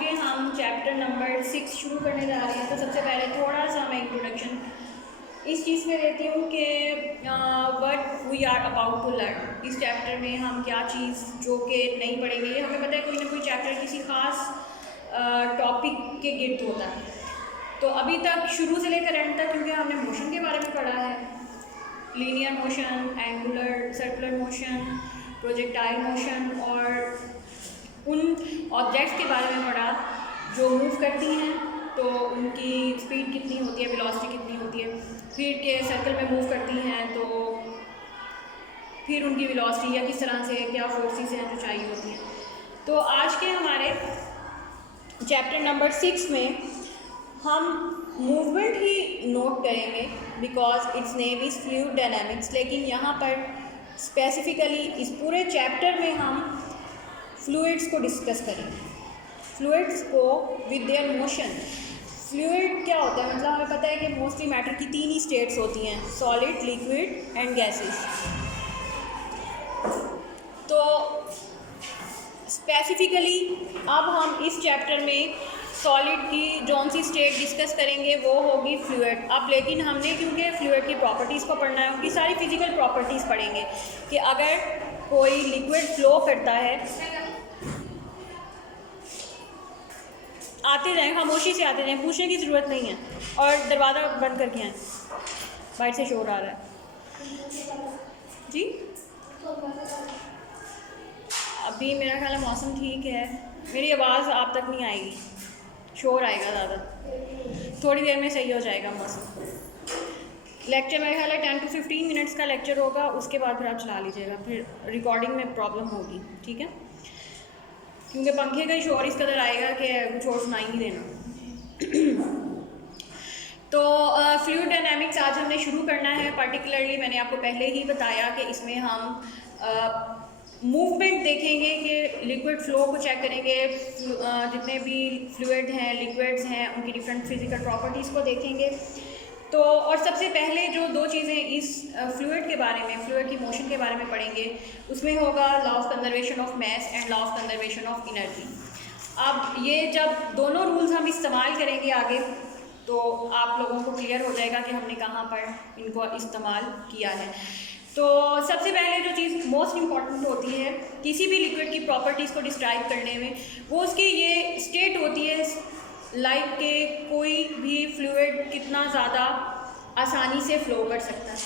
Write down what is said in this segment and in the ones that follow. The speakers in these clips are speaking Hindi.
चूँकि हम चैप्टर नंबर 6 शुरू करने जा रहे हैं तो सबसे पहले थोड़ा सा मैं इंट्रोडक्शन इस चीज़ पे देती हूँ कि what we are about to learn. इस चैप्टर में हम क्या चीज़ जो कि नहीं पढ़ेंगे, ये हमें पता है कोई ना कोई चैप्टर किसी ख़ास टॉपिक के गिर्द होता है। तो अभी तक शुरू से लेकर एंड तक क्योंकि हमने मोशन के बारे में पढ़ा है, linear motion, angular circular motion, projectile motion और उन ऑब्जेक्ट्स के बारे में पढ़ा जो मूव करती हैं तो उनकी स्पीड कितनी होती है, वेलोसिटी कितनी होती है, फिर के सर्कल में मूव करती हैं तो फिर उनकी वेलोसिटी या किस तरह से क्या फोर्सेस हैं जो चाहिए होती हैं। तो आज के हमारे चैप्टर नंबर 6 में हम मूवमेंट ही नोट करेंगे because it's name is fluid dynamics, लेकिन यहाँ पर स्पेसिफिकली इस पूरे चैप्टर में हम फ्लूइड्स को डिस्कस करेंगे, फ्लूइड्स को विद देयर मोशन। फ्लूइड क्या होता है, मतलब हमें पता है कि मोस्टली मैटर की 3 ही स्टेट्स होती हैं, सॉलिड, लिक्विड एंड गैसेस। तो स्पेसिफिकली अब हम इस चैप्टर में सॉलिड की जौन सी स्टेट डिस्कस करेंगे वो होगी फ्लूइड। अब लेकिन हमने क्योंकि फ्लूइड की प्रॉपर्टीज़ को पढ़ना है, उनकी सारी फिजिकल प्रॉपर्टीज़ पढ़ेंगे कि अगर कोई लिक्विड फ्लो करता है, आते जाएँ, खामोशी से आते जाएँ, पूछने की ज़रूरत नहीं है, और दरवाज़ा बंद करके आएँ, बाहर से शोर आ रहा है जी। अभी मेरा ख्याल है मौसम ठीक है, मेरी आवाज़ आप तक नहीं आएगी, शोर आएगा ज़्यादा, थोड़ी देर में सही हो जाएगा मौसम। लेक्चर मेरा ख्याल है 10 to 15 मिनट्स का लेक्चर होगा, उसके बाद फिर आप चला लीजिएगा, फिर रिकॉर्डिंग में प्रॉब्लम होगी, ठीक है, क्योंकि पंखे का ही शोर इस कदर आएगा कि कुछ और सुनाई नहीं देना। तो फ्लूइड डायनामिक्स आज हमने शुरू करना है। पर्टिकुलरली मैंने आपको पहले ही बताया कि इसमें हम मूवमेंट देखेंगे कि लिक्विड फ्लो को चेक करेंगे, जितने भी फ्लूइड हैं, लिक्विड्स हैं, उनकी डिफरेंट फिजिकल प्रॉपर्टीज़ को देखेंगे। तो और सबसे पहले जो 2 चीज़ें इस फ्लूइड के बारे में, फ्लूइड की मोशन के बारे में पढ़ेंगे, उसमें होगा law of conservation of mass and law of conservation of energy. अब ये जब दोनों रूल्स हम इस्तेमाल करेंगे आगे तो आप लोगों को क्लियर हो जाएगा कि हमने कहाँ पर इनको इस्तेमाल किया है। तो सबसे पहले जो चीज़ मोस्ट इम्पॉर्टेंट होती है किसी भी लिक्विड की प्रॉपर्टीज़ को डिस्क्राइब करने में, वो उसकी ये स्टेट होती है लाइक के कोई भी फ्लूइड कितना ज़्यादा आसानी से फ्लो कर सकता है।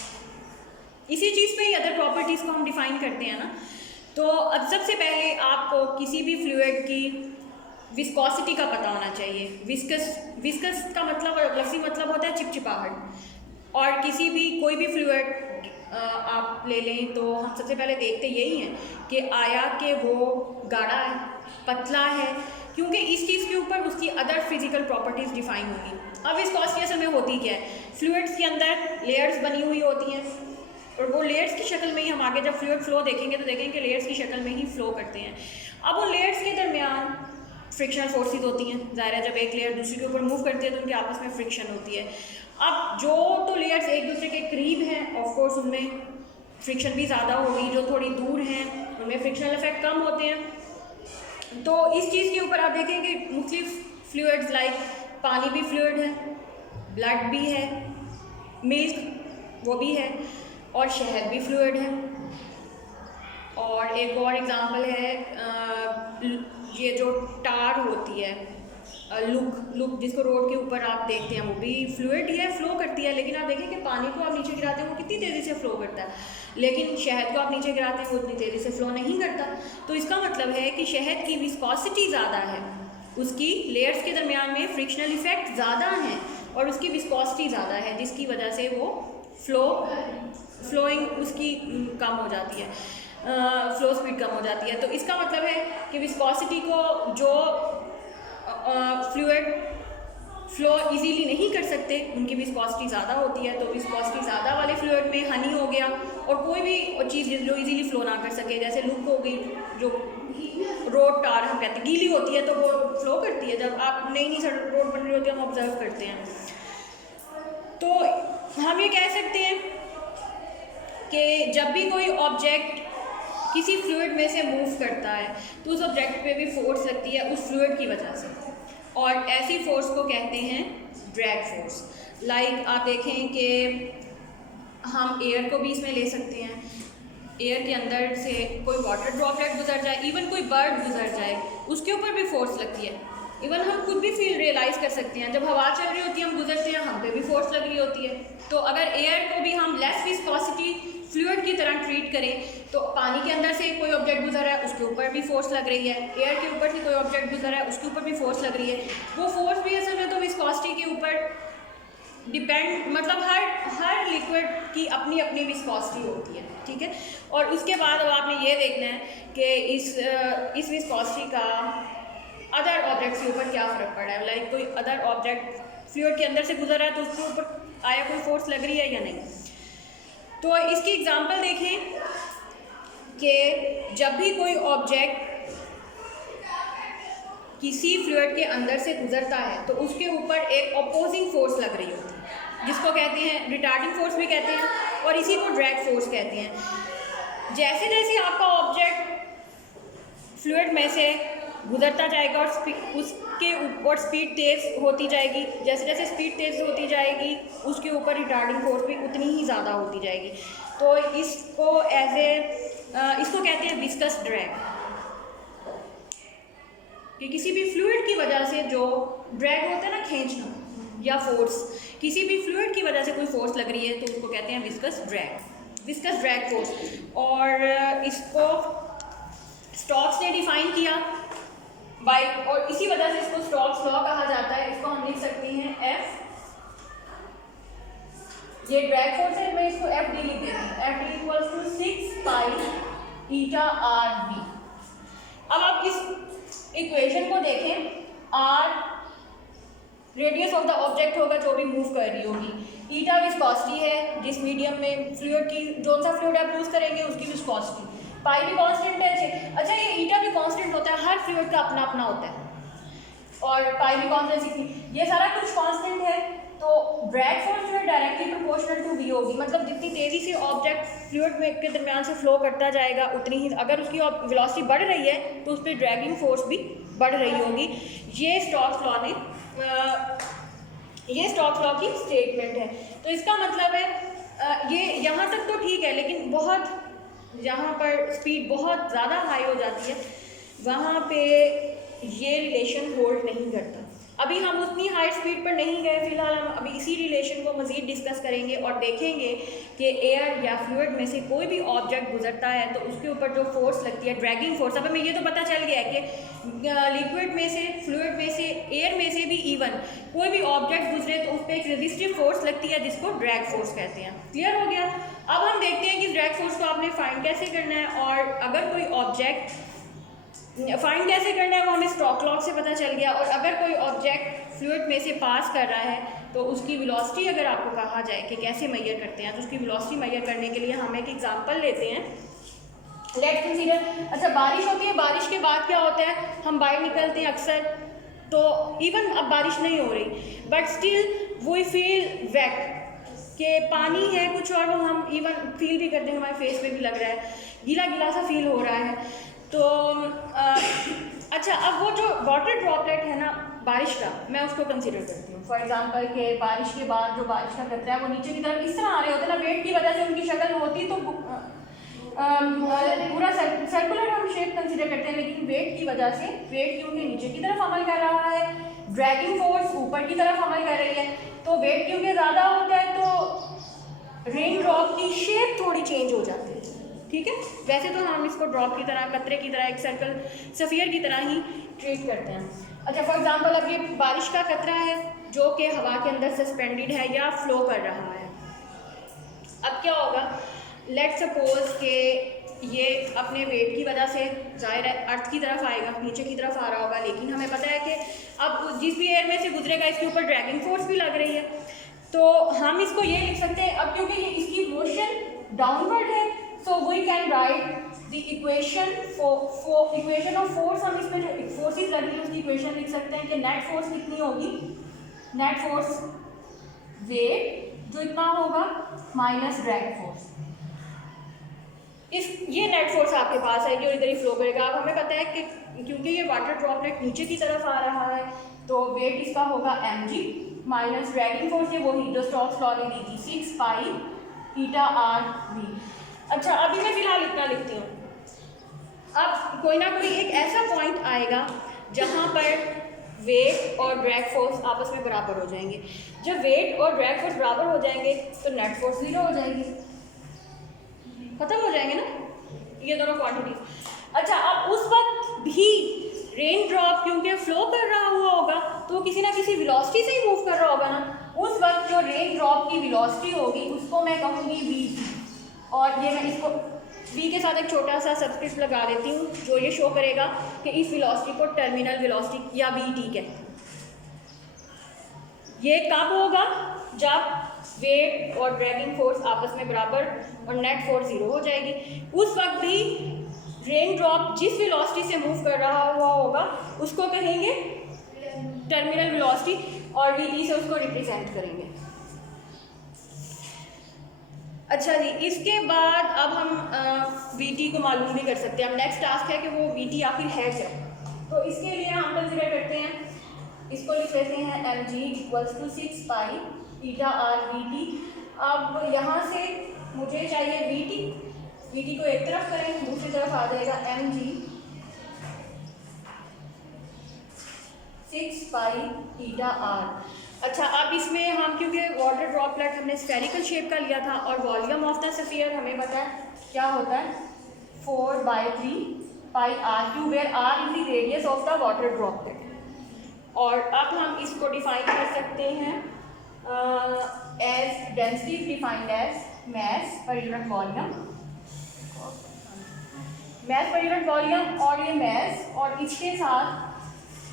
इसी चीज़ पे ही अदर प्रॉपर्टीज़ को हम डिफ़ाइन करते हैं ना। तो अब सबसे पहले आपको किसी भी फ्लूइड की विस्कोसिटी का पता होना चाहिए। विस्कस का मतलब, लफ्ज़ी मतलब होता है चिपचिपाहट। और किसी भी कोई भी फ्लूइड आप ले लें तो हम सबसे पहले देखते यही हैं कि आया कि वो गाढ़ा है, पतला है, क्योंकि इस चीज़ के ऊपर उसकी अदर फिजिकल प्रॉपर्टीज़ डिफाइन होंगी। अब विस्कोसिटी असल में होती क्या है, फ्लूइड्स के अंदर लेयर्स बनी हुई होती हैं और वो लेयर्स की शक्ल में ही हम आगे जब फ्लूइड फ्लो देखेंगे तो देखेंगे कि लेयर्स की शक्ल में ही फ्लो करते हैं। अब उन लेयर्स के दरमियान फ्रिक्शनल फोर्सेस होती हैं, ज़ाहिर है जब एक लेयर दूसरे के ऊपर मूव करती है तो उनके आपस में फ्रिक्शन होती है। अब जो तो लेयर्स एक दूसरे के करीब हैं ऑफ कोर्स उनमें फ्रिक्शन भी ज़्यादा होगी, जो थोड़ी दूर हैं उनमें फ्रिक्शनल इफेक्ट कम होते हैं। तो इस चीज़ के ऊपर आप देखेंगे मुख्तलिफ फ्लूइड्स लाइक पानी भी फ्लूइड है, ब्लड भी है, मिल्क वो भी है, और शहद भी फ्लूइड है। और एक और एग्ज़ाम्पल है ये जो टार होती है, लुक जिसको रोड के ऊपर आप देखते हैं, वो भी फ्लूइड ही है, फ्लो करती है। लेकिन आप देखिए कि पानी को आप नीचे गिराते हैं वो कितनी तेज़ी से फ्लो करता है, लेकिन शहद को आप नीचे गिराते हैं वो उतनी तेज़ी से फ्लो नहीं करता। तो इसका मतलब है कि शहद की विस्कोसिटी ज़्यादा है, उसकी लेयर्स के दरमियान में फ्रिक्शनल इफेक्ट ज़्यादा हैं और उसकी विस्कोसिटी ज़्यादा है, जिसकी वजह से वो फ्लोइंग उसकी कम हो जाती है, फ्लो स्पीड कम हो जाती है। तो इसका मतलब है कि विस्कोसिटी को जो फ्लूइड फ्लो इजीली नहीं कर सकते उनकी विस्कोसिटी ज़्यादा होती है। तो विस्कोसिटी ज़्यादा वाले फ्लूइड में हनी हो गया और कोई भी चीज़ जो इजीली फ्लो ना कर सके, जैसे लुक हो गई, जो रोड टार हम कहते हैं गीली होती है तो वो फ्लो करती है। जब आप नई सड़क रोड बन रही होती है हम ऑब्जर्व करते हैं। तो हम ये कह सकते हैं कि जब भी कोई ऑब्जेक्ट किसी फ्लूइड में से मूव करता है तो उस ऑब्जेक्ट पे भी फोर्स लगती है उस फ्लूइड की वजह से, और ऐसी फोर्स को कहते हैं ड्रैग फोर्स। लाइक आप देखें कि हम एयर को भी इसमें ले सकते हैं, एयर के अंदर से कोई वाटर ड्रॉपलेट गुजर जाए, इवन कोई बर्ड गुजर जाए, उसके ऊपर भी फोर्स लगती है। इवन हम खुद भी फील रियलाइज़ कर सकते हैं, जब हवा चल रही होती है हम गुजरते हैं, हम पे भी फोर्स लग रही होती है। तो अगर एयर को भी हम लेस विस्कोसिटी फ्लूइड की तरह ट्रीट करें तो पानी के अंदर से कोई ऑब्जेक्ट गुजर रहा है उसके ऊपर भी फोर्स लग रही है, एयर के ऊपर से कोई ऑब्जेक्ट गुजर रहा है उसके ऊपर भी फोर्स लग रही है। वो फोर्स भी असल में तो विस्कोसिटी के ऊपर डिपेंड, मतलब हर लिक्विड की अपनी अपनी विस्कोसिटी होती है, ठीक है। और उसके बाद अब आपने ये देखना है कि इस विस्कोसिटी का अदर ऑब्जेक्ट्स के ऊपर क्या फ़र्क पड़ रहा है। लाइक कोई अदर ऑब्जेक्ट फ्लूइड के अंदर से गुजर रहा है तो उसके ऊपर आया कोई फोर्स लग रही है या नहीं। तो इसकी एग्जांपल देखें कि जब भी कोई ऑब्जेक्ट किसी फ्लूइड के अंदर से गुजरता है तो उसके ऊपर एक अपोजिंग फोर्स लग रही होती है, जिसको कहते हैं रिटार्डिंग फोर्स भी कहते हैं, और इसी को ड्रैग फोर्स कहते हैं। जैसे जैसे आपका ऑब्जेक्ट फ्लूइड में से गुजरता जाएगा और उसके ऊपर स्पीड तेज़ होती जाएगी, जैसे जैसे स्पीड तेज़ होती जाएगी उसके ऊपर रिटार्डिंग फोर्स भी उतनी ही ज़्यादा होती जाएगी। तो इसको इसको कहते हैं विस्कस ड्रैग, कि किसी भी फ्लूइड की वजह से जो ड्रैग होता है ना, खींचना या फोर्स, किसी भी फ्लूइड की वजह से कोई फोर्स लग रही है तो उसको कहते हैं विस्कस ड्रैग फोर्स। और इसको स्टोक्स ने डिफाइन किया बाय, और इसी वजह से इसको स्टोक्स लॉ कहा जाता है। इसको हम लिख सकते हैं F, ये ड्रैग फोर्स है, मैं इसको F डी लिख देती हूँ, F D equals to 6 pi eta R B. अब आप इस इक्वेशन को देखें, R radius of the object होगा जो भी मूव कर रही होगी, ईटा विस्कोसिटी है जिस मीडियम में फ्लूइड की, जो सा फ्लूइड आप यूज़ करेंगे उसकी विस्कोसिटी, पाई भी कांस्टेंट है। अच्छा, ये ईटा भी कांस्टेंट होता है, हर फ्लूइड का अपना अपना होता है, और पाई भी कांस्टेंट, ये सारा कुछ कांस्टेंट है। तो ड्रैग फोर्स जो है डायरेक्टली प्रोपोर्शनल टू वी होगी, मतलब जितनी तेज़ी से ऑब्जेक्ट फ्लूइड में के दरमियान से फ्लो करता जाएगा उतनी ही, अगर उसकी वेलोसिटी बढ़ रही है तो उस पर ड्रैगिंग फोर्स भी बढ़ रही होगी। ये स्टोक्स लॉ की स्टेटमेंट है। तो इसका मतलब है ये यहाँ तक तो ठीक है, लेकिन बहुत जहाँ पर स्पीड बहुत ज़्यादा हाई हो जाती है वहाँ पे ये रिलेशन होल्ड नहीं करता। अभी हम उतनी हाई स्पीड पर नहीं गए, फिलहाल हम अभी इसी रिलेशन को मज़ीद डिस्कस करेंगे और देखेंगे कि एयर या फ्लूइड में से कोई भी ऑब्जेक्ट गुजरता है तो उसके ऊपर जो फोर्स लगती है, ड्रैगिंग फोर्स। अब हमें ये तो पता चल गया है कि लिक्विड में से, फ्लूइड में से, एयर में से भी इवन कोई भी ऑब्जेक्ट गुजरे तो उस पर एक रेजिस्टिव फोर्स लगती है जिसको ड्रैग फोर्स कहते हैं। क्लियर हो गया? अब हम देखते हैं कि ड्रैग फोर्स को आपने फाइंड कैसे करना है, और अगर कोई ऑब्जेक्ट फाइंड कैसे करना है वो हमें स्टोक्स लॉ से पता चल गया। और अगर कोई ऑब्जेक्ट फ्लूइड में से पास कर रहा है तो उसकी वेलोसिटी अगर आपको कहा जाए कि कैसे मेजर करते हैं, तो उसकी वेलोसिटी मेजर करने के लिए हम एक एग्जांपल लेते हैं। लेट्स कंसीडर, अच्छा बारिश होती है, बारिश के बाद क्या होता है, हम बाहर निकलते हैं अक्सर, तो इवन अब बारिश नहीं हो रही but still we feel wet, कि पानी है कुछ और वो हम इवन फील भी करते हैं, हमारे फेस पे भी लग रहा है, गीला गीला सा फील हो रहा है। तो अच्छा, अब वो जो वाटर ड्रॉपलेट है ना बारिश का, मैं उसको कंसीडर करती हूँ। फॉर एग्जांपल के बारिश के बाद जो बारिश का कतरा है वो नीचे की तरफ इस तरह आ रहे होते हैं ना, वेट की वजह से उनकी शक्ल होती तो पूरा सर्कुलर हम शेप कंसीडर करते हैं, लेकिन वेट की वजह से वेट क्योंकि नीचे की तरफ अमल कर रहा है, ड्रैगिंग फोर्स ऊपर की तरफ अमल कर रही है, तो वेट क्योंकि ज़्यादा होता है तो रेन ड्रॉप की शेप थोड़ी चेंज हो जाती है। ठीक है, वैसे तो हम इसको ड्रॉप की तरह, कतरे की तरह, एक सर्कल सफ़ियर की तरह ही ट्रीट करते हैं। अच्छा, फॉर एग्जांपल अब ये बारिश का कतरा है जो कि हवा के अंदर सस्पेंडेड है या फ्लो कर रहा है। अब क्या होगा, लेट्स सपोज कि ये अपने वेट की वजह से ज़ाहिर है अर्थ की तरफ आएगा, नीचे की तरफ आ रहा होगा, लेकिन हमें पता है कि अब जिस भी एयर में से गुजरेगा इसके ऊपर ड्रैगिंग फोर्स भी लग रही है, तो हम इसको ये लिख सकते हैं, अब क्योंकि ये इसकी मोशन डाउनवर्ड है, so we can write the equation equation of force. हम इसमें जो फोर्सेस लगी है उसकी इक्वेशन लिख सकते हैं कि नेट फोर्स कितनी होगी, नेट फोर्स वेट जो इतना होगा माइनस ड्रैग फोर्स। ये नेट फोर्स आपके पास आएगी और इधर ही फ्लो करेगा। अब हमें पता है कि क्योंकि ये वाटर ड्रॉपलेट नीचे की तरफ आ रहा है तो वेट इसका होगा mg माइनस ड्रैगिंग फोर्स है वही जो स्टोक्स लॉ ने दी थी 6 पाई ईटा आर वी। अच्छा अभी मैं फिलहाल इतना लिखती हूँ। अब कोई ना कोई एक ऐसा पॉइंट आएगा जहाँ पर वेट और ड्रैग फोर्स आपस में बराबर हो जाएंगे। जब वेट और ड्रैग फोर्स बराबर हो जाएंगे तो नेट फोर्स 0 हो जाएगी, खत्म हो जाएंगे ना ये दोनों क्वांटिटीज। अच्छा अब उस वक्त भी रेन ड्रॉप क्योंकि फ्लो कर रहा हुआ होगा तो किसी ना किसी वेलोसिटी से ही मूव कर रहा होगा ना। उस वक्त जो रेन ड्रॉप की वेलोसिटी होगी उसको मैं कहूँगी वी, और ये मैं इसको v के साथ एक छोटा सा सब्सक्रिप्ट लगा देती हूँ जो ये शो करेगा कि इस वेलोसिटी को टर्मिनल वेलोसिटी या vt कहते हैं। ये कब होगा? जब वेट और ड्रैगिंग फोर्स आपस में बराबर और नेट फोर्स 0 हो जाएगी। उस वक्त भी रेन ड्रॉप जिस वेलोसिटी से मूव कर रहा हुआ होगा उसको कहेंगे टर्मिनल वेलोसिटी और vt से उसको रिप्रेजेंट करेंगे। अच्छा जी, इसके बाद अब हम vt को मालूम भी कर सकते हैं। अब नेक्स्ट टास्क है कि वो vt आखिर है क्या। तो इसके लिए हम कंसीडर करते हैं, इसको लिख लेते हैं mg equals to 6 pi eta R vt। अब यहाँ से मुझे चाहिए vt को एक तरफ करें, दूसरी तरफ आ जाएगा mg 6 पाई ईटा आर। अच्छा अब इसमें हम क्योंकि वाटर ड्रॉपलेट हमने स्फेरिकल शेप का लिया था और वॉल्यूम ऑफ द स्फीयर हमें पता है क्या होता है 4/3 pi r cube, where r is the radius of the water droplet. और अब हम इसको डिफाइन कर सकते हैं as density defined as mass per unit volume, मास पर यूनिट वॉल्यूम, और ये मास और इसके साथ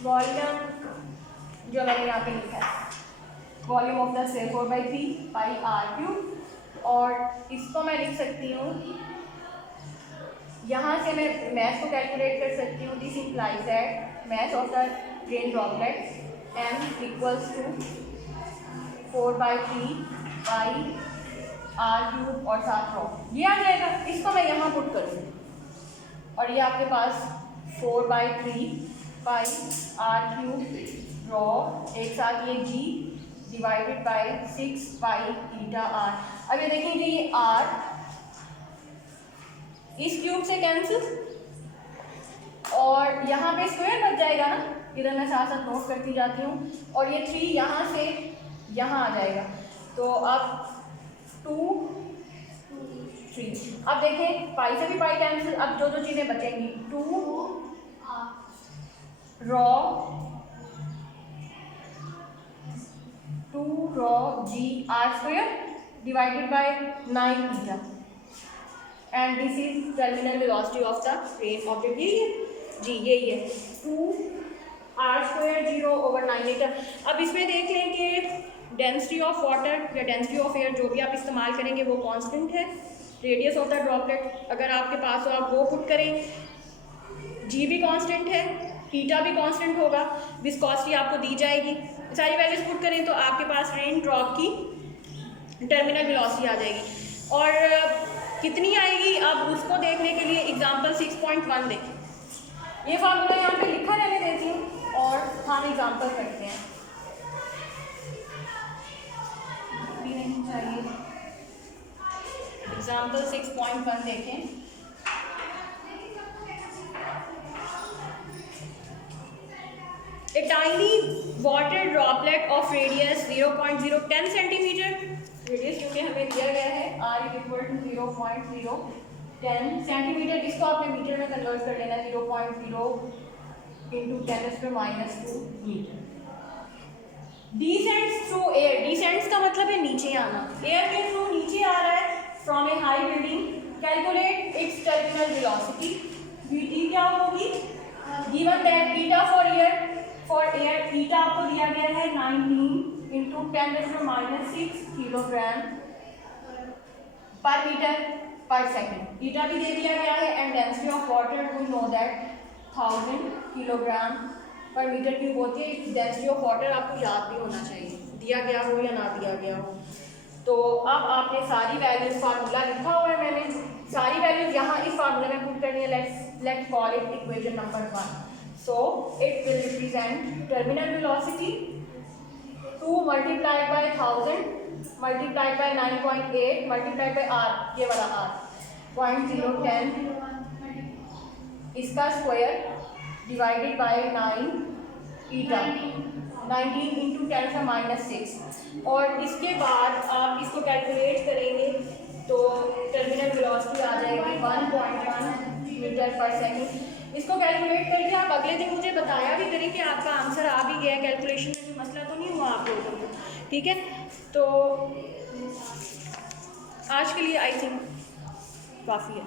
वॉल्यूम जो मैंने यहाँ पे लिखा है volume of the sphere 4/3 pi R cube. और इसको मैं लिख सकती हूँ, यहाँ से मैं मास को कैलकुलेट कर सकती हूँ। This implies that mass of the rain droplet m equals to 4/3 pi R cube और साथ रॉ ये आ जाएगा। इसको मैं यहाँ पुट करूँगी और ये आपके पास 4/3 पाई आर क्यूब रॉ एक साथ ये g divided by 6 pi eta R. अब ये देखेंगे ये r इस क्यूब से कैंसिल और यहाँ पे स्क्वायर बच जाएगा ना, इधर मैं साथ साथ नोट करती जाती हूँ। और ये 3 यहाँ से यहाँ आ जाएगा तो अब 2 3। अब देखें पाई से भी पाई कैंसिल, अब जो जो चीज़ें बचेंगी 2 raw g r square divided by 9 eta and this is terminal velocity of the rain object. यही है जी, यही है 2 r स्क्वायर 0/9 ईटा। अब इसमें देख लें कि डेंसिटी ऑफ वाटर या डेंसिटी ऑफ एयर जो भी आप इस्तेमाल करेंगे वो कांस्टेंट है। रेडियस ऑफ द ड्रॉपलेट अगर आपके पास हो आप वो पुट करें, g भी कांस्टेंट है, ईटा भी कांस्टेंट होगा, विस्कोसिटी आपको दी जाएगी, सारी वैल्यूज पुट करें तो आपके पास रेन ड्रॉप की टर्मिनल वेलोसिटी आ जाएगी। और कितनी आएगी अब उसको देखने के लिए एग्जांपल 6.1 देखें। ये फार्मूला यहाँ पे लिखा रहने देती हूँ और हम एग्जांपल करते हैं। भी नहीं चाहिए, एग्जांपल 6.1 देखें। A tiny water droplet of radius 0.010 centimeter, radius क्योंकि हमें दिया गया है r इक्वल टू 0.010 सेंटीमीटर, इसको आपने मीटर में कन्वर्ट कर लेना है 0.0 into 10⁻² metre. Descends through air, descends का मतलब है नीचे आना, एयर के थ्रू नीचे आ रहा है from a high building. Calculate its terminal velocity, vt क्या होगी given that eta for air eta आपको दिया गया है 19 into 10⁻6 kilogram per metre per second. Eta भी दे दिया गया है and density of water we know that 1000 kilogram per metre cube होती है। डेंसिटी ऑफ वाटर आपको याद भी होना चाहिए, दिया गया हो या ना दिया गया हो। तो अब आपने सारी वैल्यूज फार्मूला लिखा हुआ है मैंने सारी वैल्यूज यहाँ इस फार्मूले में पुट करनी है। Let's call it equation number 1। So it will represent terminal velocity 2 multiplied by 1000 multiplied by 9.8 multiplied by r, ये वाला r 0.010 इसका square divided by 9 eta 19 into 10⁻⁶। और इसके बाद आप इसको कैलकुलेट करेंगे तो टर्मिनल वेलोसिटी आ जाएगी 1.1 मीटर पर सेकंड। इसको कैलकुलेट करके आप अगले दिन मुझे बताया भी करें कि आपका आंसर आ भी गया, कैलकुलेशन में कोई मसला तो नहीं हुआ आप लोगों को, ठीक है। तो आज के लिए आई थिंक काफ़ी है।